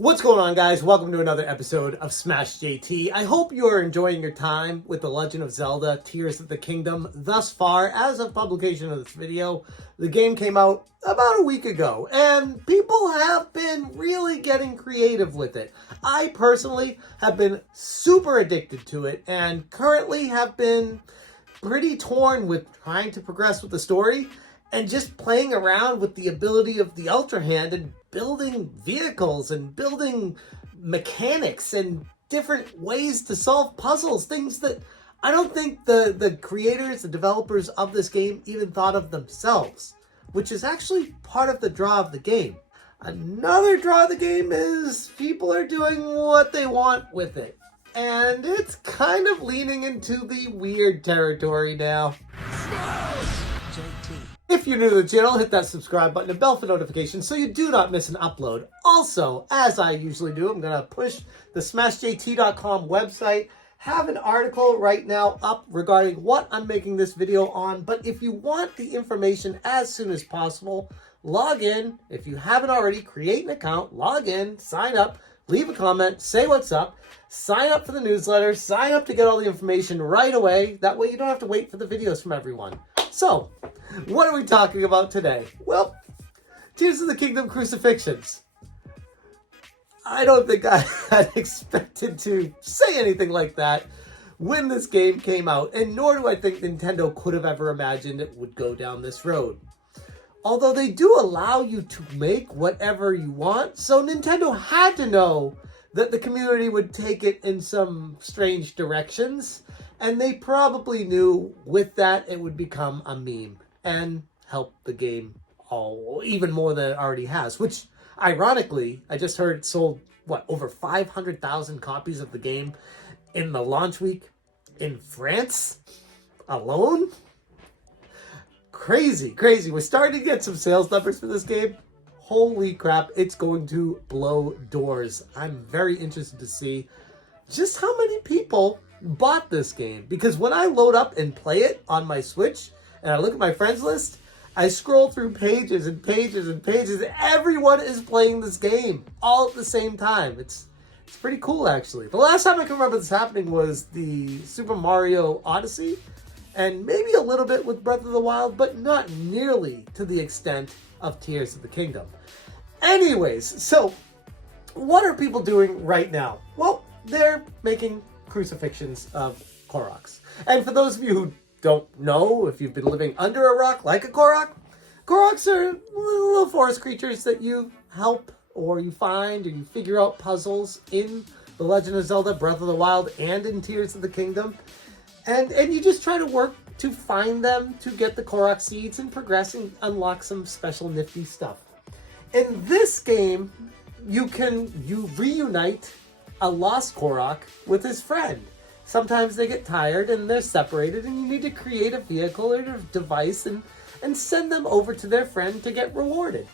What's going on, guys? Welcome to another episode of Smash JT. I hope you are enjoying your time with The Legend of Zelda Tears of the Kingdom thus far. As of publication of this video, the game came out about a week ago, and people have been really getting creative with it. I personally have been super addicted to it, and currently have been pretty torn with trying to progress with the story and just playing around with the ability of the Ultrahand and building vehicles and building mechanics and different ways to solve puzzles, things that I don't think the creators, the developers of this game even thought of themselves, which is actually part of the draw of the game. Another draw of the game is people are doing what they want with it, and it's kind of leaning into the weird territory now. If you're new to the channel, hit that subscribe button and bell for notifications so you do not miss an upload. Also, as I usually do, I'm going to push the SmashJT.com website. Have an article right now up regarding what I'm making this video on. But if you want the information as soon as possible, log in. If you haven't already, create an account, log in, sign up, leave a comment, say what's up, sign up for the newsletter, sign up to get all the information right away. That way you don't have to wait for the videos from everyone. So, what are we talking about today? Well, Tears of the Kingdom Crucifixions. I don't think I had expected to say anything like that when this game came out, and nor do I think Nintendo could have ever imagined it would go down this road. Although they do allow you to make whatever you want, so Nintendo had to know that the community would take it in some strange directions, and they probably knew with that it would become a meme and help the game even more than it already has, which ironically, I just heard it sold, over 500,000 copies of the game in the launch week in France alone? Crazy. We're starting to get some sales numbers for this game. Holy crap, it's going to blow doors. I'm very interested to see just how many people bought this game, because when I load up and play it on my Switch and I look at my friends list, I scroll through pages and pages and pages. Everyone is playing this game all at the same time. It's pretty cool, actually. The last time I can remember this happening was the Super Mario Odyssey, and maybe a little bit with Breath of the Wild, but not nearly to the extent of Tears of the Kingdom. Anyways, so what are people doing right now? Well, they're making crucifixions of Koroks. And for those of you who don't know, if you've been living under a rock like a Korok, Koroks are little forest creatures that you help or you find or you figure out puzzles in The Legend of Zelda, Breath of the Wild, and in Tears of the Kingdom. And you just try to work to find them, to get the Korok seeds and progress and unlock some special nifty stuff. In this game, you reunite a lost Korok with his friend. Sometimes they get tired and they're separated, and you need to create a vehicle or a device and send them over to their friend to get rewarded.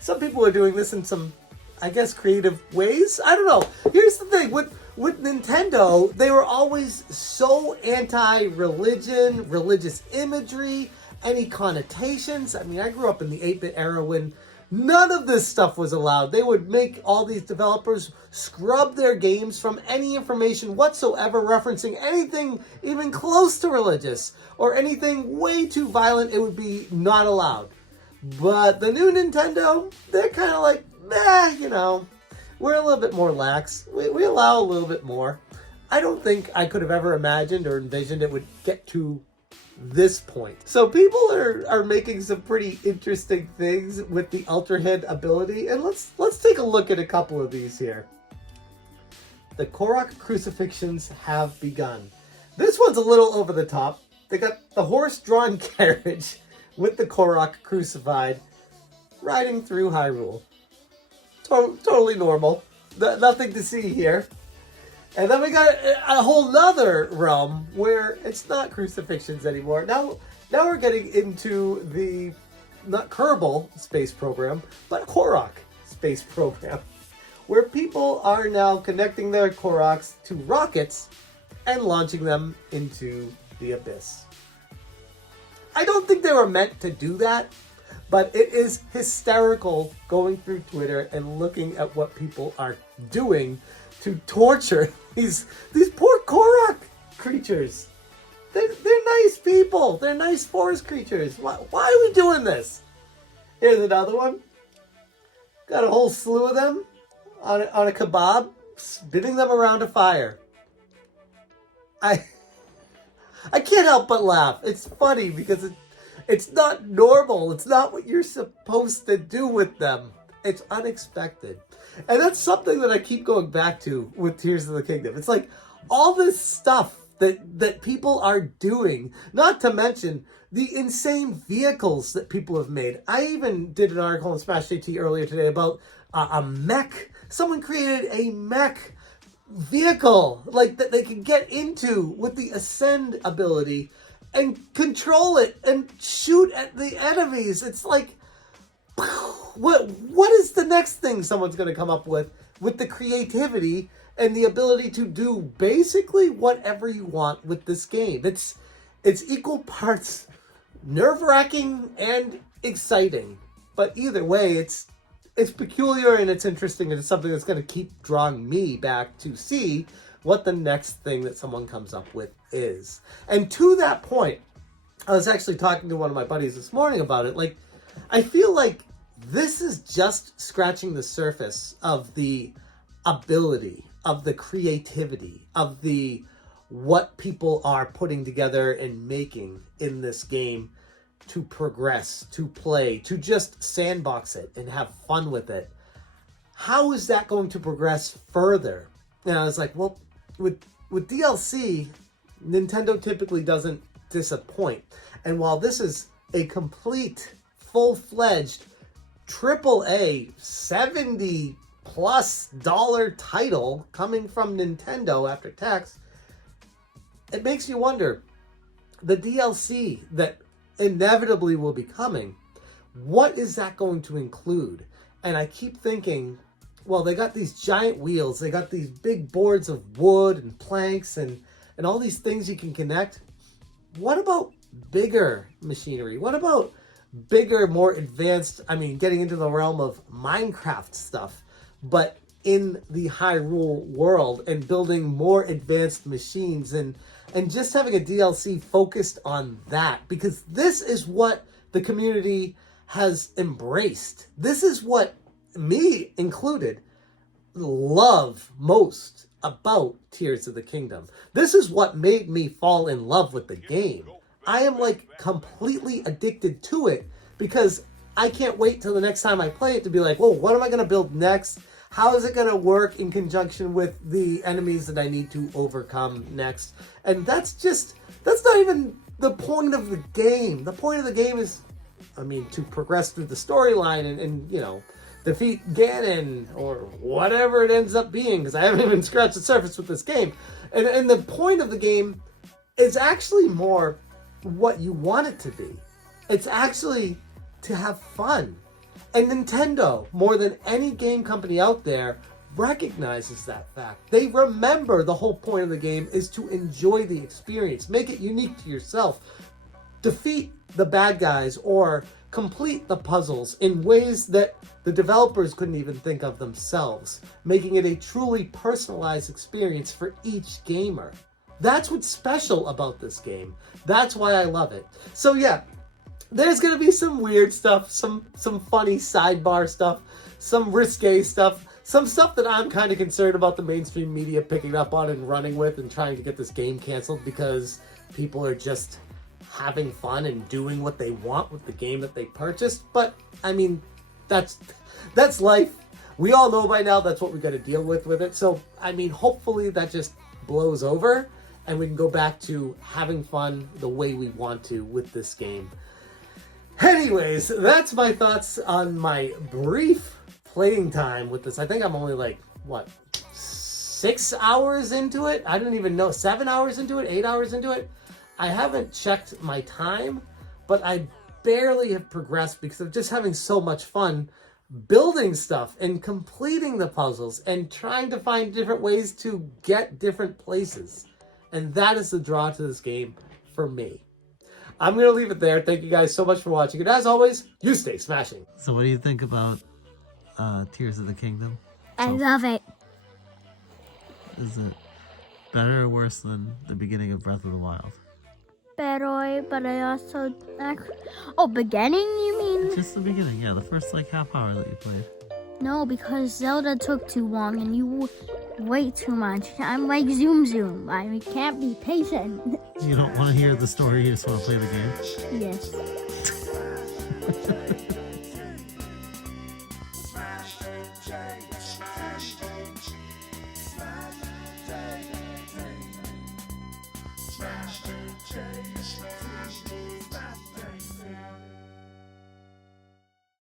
Some people are doing this in some, I guess, creative ways. I don't know. Here's the thing. With Nintendo, they were always so anti-religion, religious imagery, any connotations. I mean, I grew up in the 8-bit era when none of this stuff was allowed. They would make all these developers scrub their games from any information whatsoever referencing anything even close to religious or anything way too violent. It would be not allowed. But the new Nintendo, they're kind of like, we're a little bit more lax. We allow a little bit more. I don't think I could have ever imagined or envisioned it would get to this point. So people are making some pretty interesting things with the Ultrahand ability, and let's take a look at a couple of these here. The Korok crucifixions have begun. This one's a little over the top. They got the horse-drawn carriage with the Korok crucified riding through Hyrule. Totally normal. Nothing to see here. And then we got a whole nother realm where it's not crucifixions anymore. Now we're getting into the, not Kerbal space program, but Korok space program, where people are now connecting their Koroks to rockets and launching them into the abyss. I don't think they were meant to do that, But it is hysterical going through Twitter and looking at what people are doing to torture these poor Korok creatures. They're nice people. They're nice forest creatures. Why are we doing this? Here's another one. Got a whole slew of them on a kebab, spinning them around a fire. I can't help but laugh. It's funny because it's not normal. It's not what you're supposed to do with them. It's unexpected. And that's something that I keep going back to with Tears of the Kingdom. It's like all this stuff that people are doing, not to mention the insane vehicles that people have made. I even did an article on Smash JT earlier today about a mech. Someone created a mech vehicle like that they can get into with the Ascend ability and control it and shoot at the enemies. It's like, what is the next thing someone's going to come up with the creativity and the ability to do basically whatever you want with this game? It's equal parts nerve-wracking and exciting, but either way, it's peculiar and it's interesting, and it's something that's going to keep drawing me back to see what the next thing that someone comes up with is. And to that point, I was actually talking to one of my buddies this morning about it. Like, I feel like this is just scratching the surface of the ability, of the creativity, of the what people are putting together and making in this game to progress, to play, to just sandbox it and have fun with it. How is that going to progress further? And I was like, well, with DLC, Nintendo typically doesn't disappoint. And while this is a complete, full-fledged, AAA, $70+ title coming from Nintendo after tax, it makes you wonder, the DLC that inevitably will be coming, what is that going to include? And I keep thinking, well, they got these giant wheels, they got these big boards of wood and planks and all these things you can connect. What about bigger machinery? What about bigger, more advanced, getting into the realm of Minecraft stuff, but in the Hyrule world and building more advanced machines and just having a DLC focused on that, because this is what the community has embraced. This is what, me included, love most about Tears of the Kingdom. This is what made me fall in love with the game. I am like completely addicted to it because I can't wait till the next time I play it to be like, whoa, what am I going to build next? How is it going to work in conjunction with the enemies that I need to overcome next? And that's not even the point of the game. The point of the game is, to progress through the storyline and defeat Ganon or whatever it ends up being, because I haven't even scratched the surface with this game. And the point of the game is actually more what you want it to be. It's actually to have fun. And Nintendo, more than any game company out there, recognizes that fact. They remember the whole point of the game is to enjoy the experience, make it unique to yourself, defeat the bad guys, or complete the puzzles in ways that the developers couldn't even think of themselves, making it a truly personalized experience for each gamer. That's what's special about this game. That's why I love it. So yeah, there's going to be some weird stuff, some funny sidebar stuff, some risque stuff, some stuff that I'm kind of concerned about the mainstream media picking up on and running with and trying to get this game canceled because people are just having fun and doing what they want with the game that they purchased. But, that's life. We all know by now that's what we got to deal with it. So, hopefully that just blows over and we can go back to having fun the way we want to with this game. Anyways, that's my thoughts on my brief playing time with this. I think I'm only 6 hours into it? I don't even know. 7 hours into it? 8 hours into it? I haven't checked my time, but I barely have progressed because of just having so much fun building stuff and completing the puzzles and trying to find different ways to get different places. And that is the draw to this game for me. I'm going to leave it there. Thank you guys so much for watching. And as always, you stay smashing. So what do you think about Tears of the Kingdom? I love it. Is it better or worse than the beginning of Breath of the Wild? Better, but I also... Oh, beginning, you mean? Just the beginning, yeah. The first, like, half hour that you played. No, because Zelda took too long and you wait too much. I'm like Zoom Zoom. I can't be patient. You don't want to hear the story, you just want to play the game? Yes.